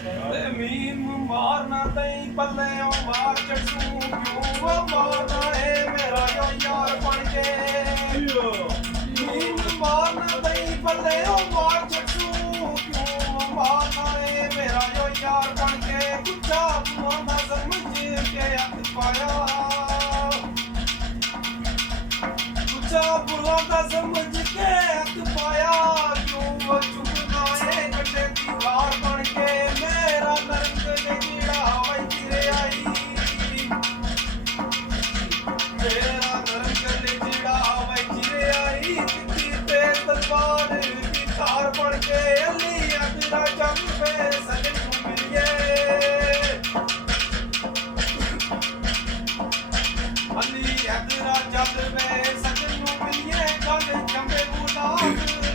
meme मारना तई पल्ले मार चटू क्यों मारना है मेरा यो यार बन के मीम मारना तई पल्ले मार चटू क्यों मारना है मेरा यो यार बन के कुत्ता पुराना समझ के हथ पाया कुत्ता पुराना समझ के हथ पाया क्यों वो चुपना है कटे दीवार बन के मेरा नरक ने जीड़ा हवाई चिरे आई मेरा नरक ने जीड़ा हवाई चिरे आई तिथि पे तलवार की तार बन के अली अबरा जम पे सजन मिलिए अली अबरा जम पे सजन मिलिए गल जमे बुलार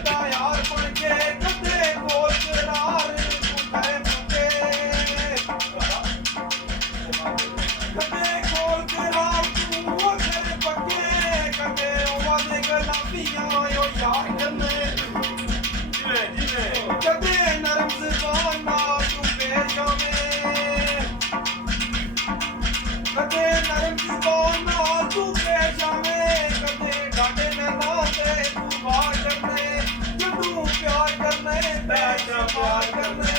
दा यार बन के कदे बोल करार तू कहे मुझे कदे बोल करार तू करे पक्के कदे वादे गलाबियां यो यार करने कदे नरम ज़बाना तू बेजा में कदे नरम ज़बाना तू बेजा में कदे डांटे न दाते तू बार करने जदू प्यार करने बैठा प्यार करने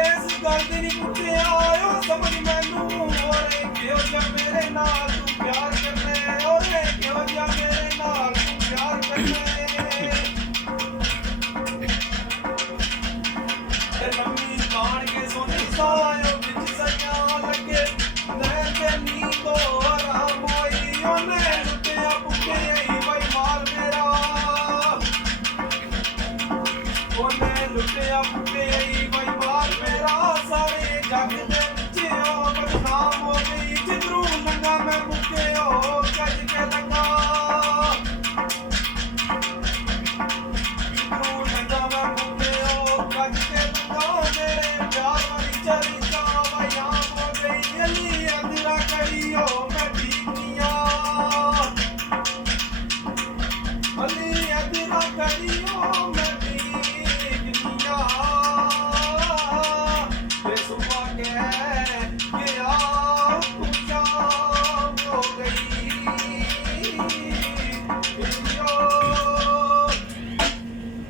इस गल दी नी पुछे आयो समझ मैनू ओरे क्यों जा मेरे नाल तू प्यार करने ओरे क्यों जा मेरे नाल तू प्यार करने ते मम्मी कान के सोनी सायो बिच सया लगे मैं ते नींदो आराम होई ओने लुटिया पुके आई भाई माल मेरा ओने लुटिया पुके आई भाई माल मेरा सारे जग दे